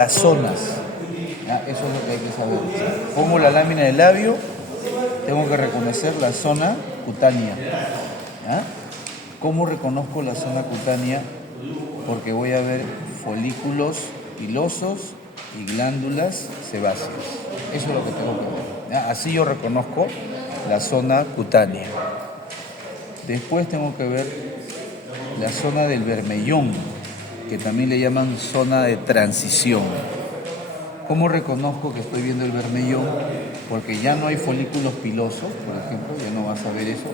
las zonas. ¿Ya? Eso es lo que hay que saber. O sea, pongo la lámina del labio, tengo que reconocer la zona cutánea. ¿Ya? ¿Cómo reconozco la zona cutánea? Porque voy a ver folículos pilosos y glándulas sebáceas. Eso es lo que tengo que ver. ¿Ya? Así yo reconozco la zona cutánea. Después tengo que ver la zona del bermellón, que también le llaman zona de transición. ¿Cómo reconozco que estoy viendo el bermellón? Porque ya no hay folículos pilosos, por ejemplo, ya no vas a ver eso.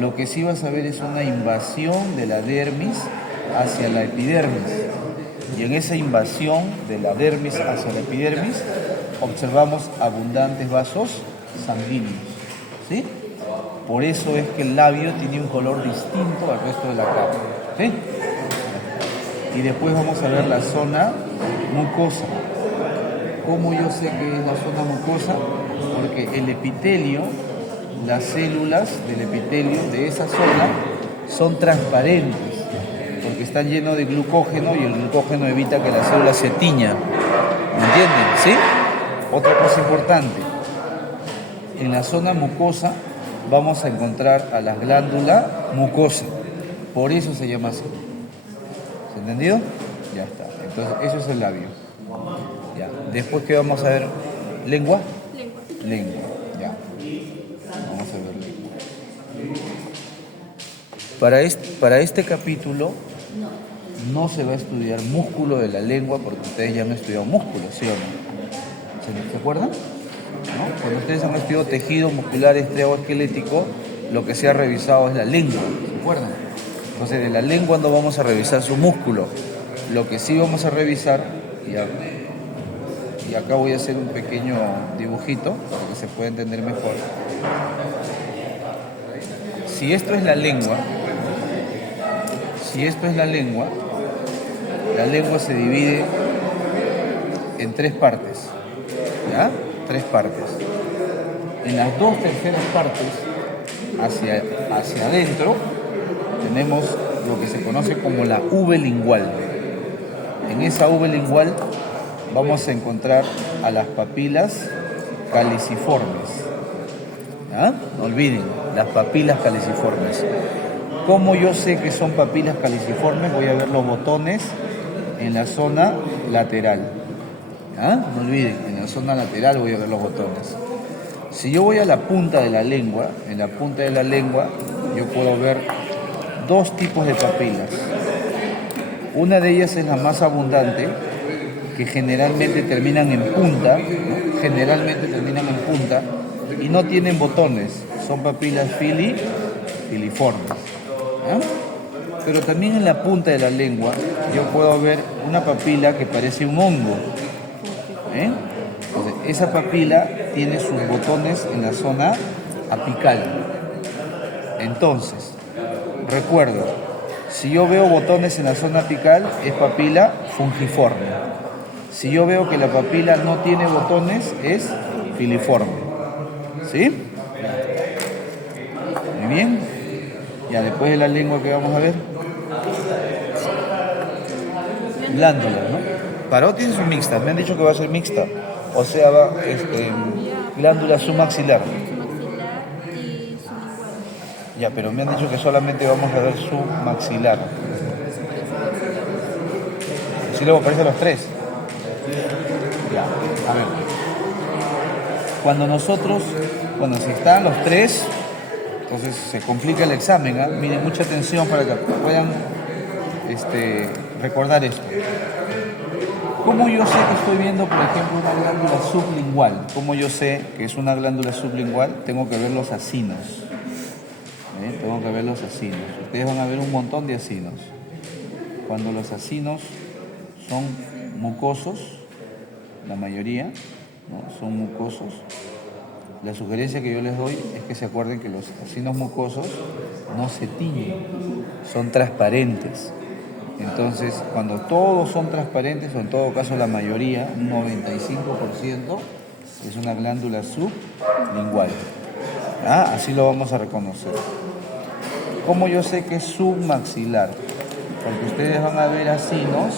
Lo que sí vas a ver es una invasión de la dermis hacia la epidermis. Y en esa invasión de la dermis hacia la epidermis observamos abundantes vasos sanguíneos. ¿Sí? Por eso es que el labio tiene un color distinto al resto de la cara. ¿Sí? Y después vamos a ver la zona mucosa. ¿Cómo yo sé que es la zona mucosa? Porque el epitelio, las células del epitelio de esa zona son transparentes, porque están llenos de glucógeno y el glucógeno evita que la célula se tiña. ¿Me entienden? ¿Sí? Otra cosa importante. En la zona mucosa vamos a encontrar a la glándula mucosa. Por eso se llama así. ¿Se entendió? Ya está. Entonces, eso es el labio. Ya. Después, ¿qué vamos a ver? ¿Lengua? Lengua. Ya. Vamos a ver lengua. Para este capítulo no se va a estudiar músculo de la lengua porque ustedes ya han estudiado músculo, ¿sí o no? ¿Se acuerdan? ¿No? Cuando ustedes han estudiado tejido muscular esquelético, lo que se ha revisado es la lengua, ¿se acuerdan? Entonces de la lengua no vamos a revisar su músculo. Lo que sí vamos a revisar, y acá voy a hacer un pequeño dibujito para que se pueda entender mejor. Si esto es la lengua, la lengua se divide en tres partes. ¿Ya? Tres partes. En las 2/3 partes, hacia adentro, tenemos lo que se conoce como la V lingual. En esa V lingual vamos a encontrar a las papilas caliciformes. ¿Ah? No olviden, las papilas caliciformes. ¿Cómo yo sé que son papilas caliciformes? Voy a ver los botones en la zona lateral. ¿Ah? No olviden, en la zona lateral voy a ver los botones. Si yo voy a la punta de la lengua, en la punta de la lengua yo puedo ver dos tipos de papilas. Una de ellas es la más abundante, que generalmente terminan en punta, ¿no? Generalmente terminan en punta y no tienen botones, son papilas filiformes. ¿Ah? Pero también en la punta de la lengua yo puedo ver una papila que parece un hongo. Entonces, esa papila tiene sus botones en la zona apical. Entonces, recuerdo, si yo veo botones en la zona apical, es papila fungiforme. Si yo veo que la papila no tiene botones, es filiforme. ¿Sí? Muy bien. Ya después de la lengua, ¿qué vamos a ver? Glándulas, ¿no? Parótidas son mixtas, me han dicho que va a ser mixta. O sea, glándula submaxilar. Y sublingual. Ya, pero me han dicho que solamente vamos a ver submaxilar. ¿Sí luego aparecen los tres? Ya, a ver. Cuando si están los tres, entonces se complica el examen. ¿Ah? Miren, mucha atención para que puedan recordar esto. ¿Cómo yo sé que estoy viendo, por ejemplo, una glándula sublingual? ¿Cómo yo sé que es una glándula sublingual? Tengo que ver los acinos. Tengo que ver los acinos. Ustedes van a ver un montón de acinos. Cuando los acinos son mucosos, la mayoría, ¿no? Son mucosos. La sugerencia que yo les doy es que se acuerden que los acinos mucosos no se tiñen, son transparentes. Entonces, cuando todos son transparentes, o en todo caso la mayoría, un 95%, es una glándula sublingual. ¿Ah? Así lo vamos a reconocer. ¿Cómo yo sé que es submaxilar? Porque ustedes van a ver acinos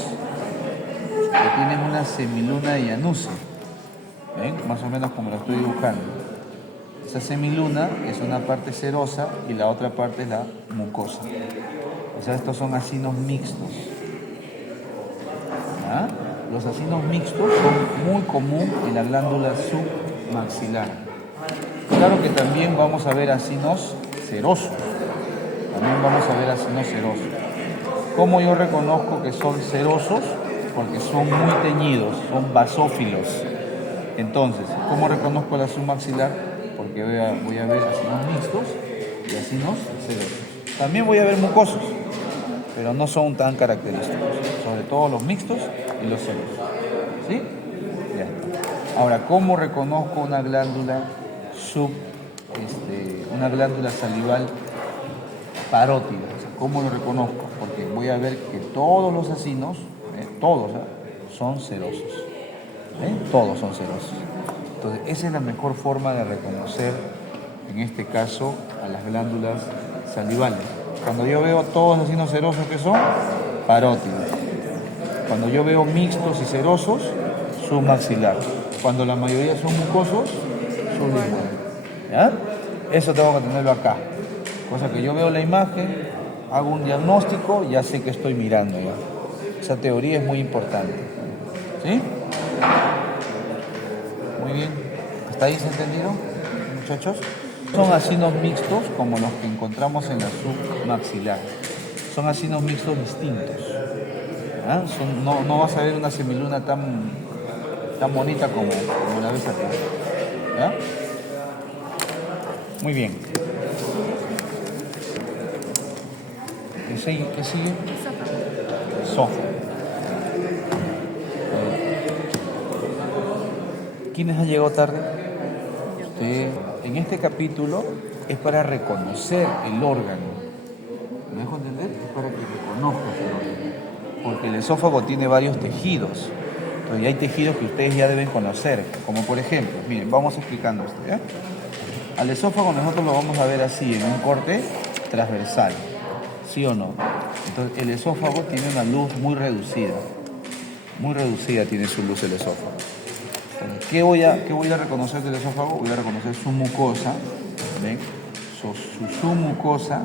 que tienen una semiluna de Januzzi. ¿Ven? Más o menos como lo estoy dibujando. Esa semiluna es una parte serosa y la otra parte es la mucosa. O sea, estos son acinos mixtos. ¿Ah? Los acinos mixtos son muy comunes en la glándula submaxilar. Claro que también vamos a ver acinos serosos. También vamos a ver acinos serosos. ¿Cómo yo reconozco que son serosos? Porque son muy teñidos, son basófilos. Entonces, ¿cómo reconozco la submaxilar? Porque voy a ver acinos mixtos y acinos serosos. También voy a ver mucosos, pero no son tan característicos. Sobre todo los mixtos y los serosos. ¿Sí? Ya está. Ahora, ¿cómo reconozco una glándula una glándula salival parótida? O sea, ¿cómo lo reconozco? Porque voy a ver que todos los acinos, todos, son serosos. Todos son serosos. Entonces, esa es la mejor forma de reconocer, en este caso, a las glándulas salivales. Cuando yo veo todos los acinos serosos, que son parótidos. Cuando yo veo mixtos y serosos, submaxilar. Cuando la mayoría son mucosos, sublingual. ¿Ya? Eso tengo que tenerlo acá. Cosa que yo veo la imagen, hago un diagnóstico, ya sé que estoy mirando ya. Esa teoría es muy importante. ¿Sí? Muy bien. ¿Hasta ahí se ha entendido, muchachos? Son acinos mixtos como los que encontramos en la submaxilar. Son acinos mixtos distintos. ¿Ah? No vas a ver una semiluna tan bonita como la ves acá. ¿Ya? Muy bien. ¿Qué sigue? Esófago. ¿Quiénes han llegado tarde? Usted. En este capítulo es para reconocer el órgano. ¿Me dejo entender? Es para que reconozcas el órgano. Porque el esófago tiene varios tejidos. Entonces hay tejidos que ustedes ya deben conocer. Como por ejemplo, miren, vamos explicando esto, ¿ya? Al esófago nosotros lo vamos a ver así, en un corte transversal. ¿Sí o no? Entonces el esófago tiene una luz muy reducida. Muy reducida tiene su luz el esófago. Entonces, ¿qué voy a reconocer del esófago? Voy a reconocer su mucosa, ¿ven? Su mucosa,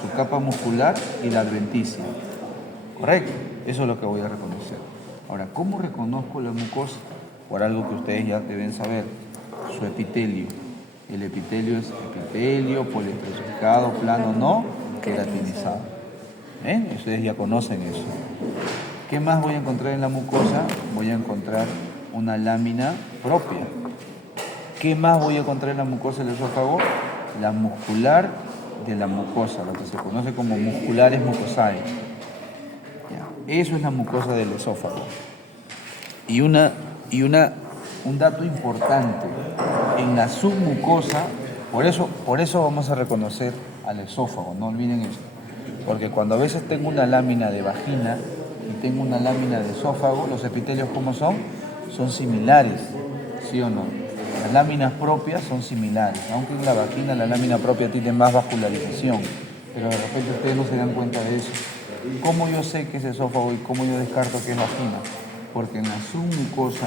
su capa muscular y la adventicia. ¿Correcto? Eso es lo que voy a reconocer. Ahora, ¿cómo reconozco la mucosa? Por algo que ustedes ya deben saber, su epitelio. El epitelio es epitelio, poliespecificado, plano, no queratinizado. Ustedes ya conocen eso. ¿Qué más voy a encontrar en la mucosa? Voy a encontrar una lámina propia. ¿Qué más voy a encontrar en la mucosa del esófago? La muscular de la mucosa, lo que se conoce como musculares mucosae. Eso es la mucosa del esófago. Y un dato importante, en la submucosa, por eso vamos a reconocer al esófago, no olviden eso. Porque cuando a veces tengo una lámina de vagina y tengo una lámina de esófago, los epitelios, ¿cómo son? Son similares, ¿sí o no? Las láminas propias son similares, aunque en la vagina la lámina propia tiene más vascularización, pero de repente ustedes no se dan cuenta de eso. ¿Cómo yo sé que es esófago y cómo yo descarto que es vagina? Porque en la submucosa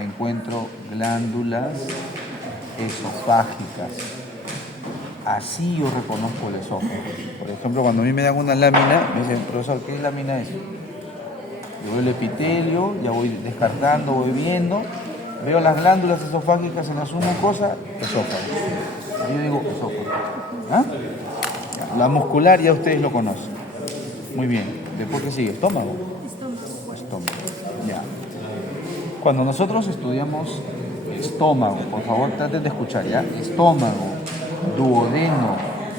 encuentro glándulas esofágicas. Así yo reconozco el esófago. Por ejemplo, cuando a mí me dan una lámina, me dicen, profesor, ¿qué lámina es? Yo veo el epitelio, ya voy descartando, voy viendo, veo las glándulas esofágicas en la submucosa, esófago. Ahí yo digo esófago. ¿Ah? La muscular ya ustedes lo conocen. Muy bien. ¿Después qué sigue? ¿Estómago? Estómago. Ya. Cuando nosotros estudiamos estómago, por favor traten de escuchar, ¿ya? Estómago, duodeno,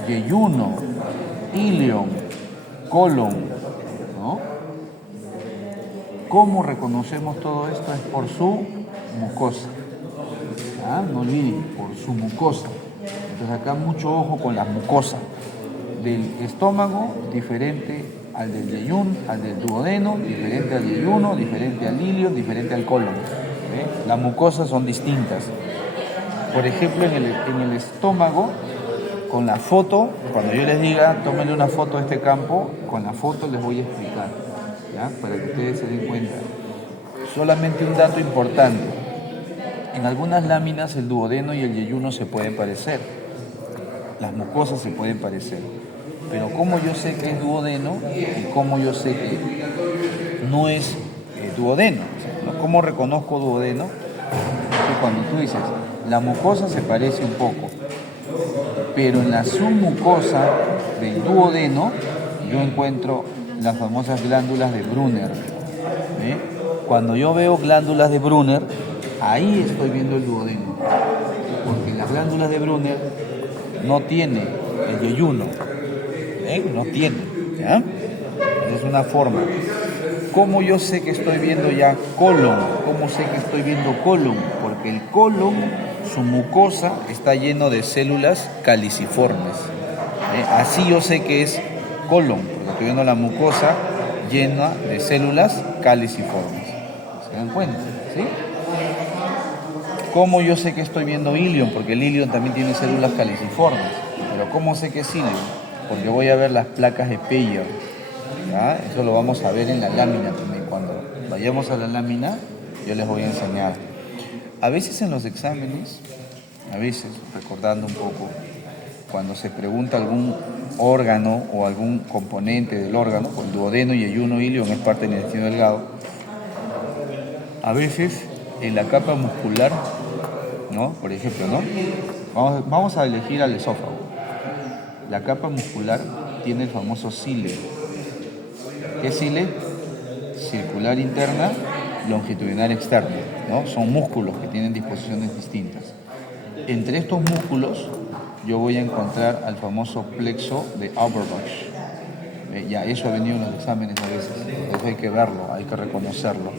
yeyuno, ilion, colon, ¿no? ¿Cómo reconocemos todo esto? Es por su mucosa. ¿Ah? No olviden, por su mucosa. Entonces acá mucho ojo con la mucosa. Del estómago, diferente al del yeyún, al del duodeno, diferente al yeyuno, diferente al ilion, diferente al colon. Las mucosas son distintas. Por ejemplo, en el estómago, con la foto, cuando yo les diga, tómenle una foto a este campo, con la foto les voy a explicar, ¿ya? Para que ustedes se den cuenta. Solamente un dato importante. En algunas láminas el duodeno y el yeyuno se pueden parecer. Las mucosas se pueden parecer. Pero ¿cómo yo sé que es duodeno y cómo yo sé que no es duodeno? O sea, ¿no? ¿Cómo reconozco duodeno? Que cuando tú dices, la mucosa se parece un poco, pero en la submucosa del duodeno yo encuentro las famosas glándulas de Brunner. ¿Ve? Cuando yo veo glándulas de Brunner, ahí estoy viendo el duodeno, porque las glándulas de Brunner no tiene el yeyuno, no tiene, ¿ya? Es una forma. ¿Cómo yo sé que estoy viendo ya colon? ¿Cómo sé que estoy viendo colon? Porque el colon, su mucosa, está lleno de células caliciformes. Así yo sé que es colon, porque estoy viendo la mucosa llena de células caliciformes. ¿Se dan cuenta? ¿Sí? ¿Cómo yo sé que estoy viendo ilion? Porque el ilion también tiene células caliciformes. Pero ¿cómo sé que es ilion? Porque voy a ver las placas de Peyer. ¿Ya? Eso lo vamos a ver en la lámina también. Cuando vayamos a la lámina, yo les voy a enseñar. A veces en los exámenes, recordando un poco, cuando se pregunta algún órgano o algún componente del órgano, el duodeno y yeyuno ilion es parte del intestino delgado, a veces en la capa muscular, ¿no? Por ejemplo, ¿no? Vamos a elegir al esófago. La capa muscular tiene el famoso cile. ¿Qué es cile? Circular interna, longitudinal externa, ¿no? Son músculos que tienen disposiciones distintas. Entre estos músculos yo voy a encontrar al famoso plexo de Auerbach. Ya eso ha venido en los exámenes a veces, eso hay que verlo, hay que reconocerlo.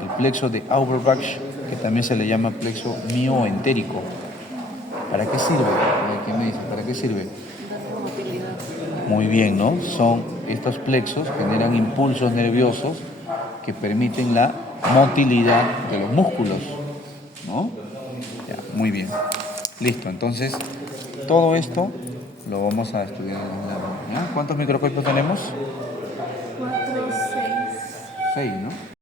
El plexo de Auerbach, que también se le llama plexo mioentérico. ¿Para qué sirve? ¿Qué me dice? ¿Para qué sirve? Muy bien, ¿no? Estos plexos generan impulsos nerviosos que permiten la motilidad de los músculos, ¿no? Ya, muy bien. Listo, entonces todo esto lo vamos a estudiar en la lámina. ¿Cuántos microcuerpos tenemos? 4, 6. 6, ¿no?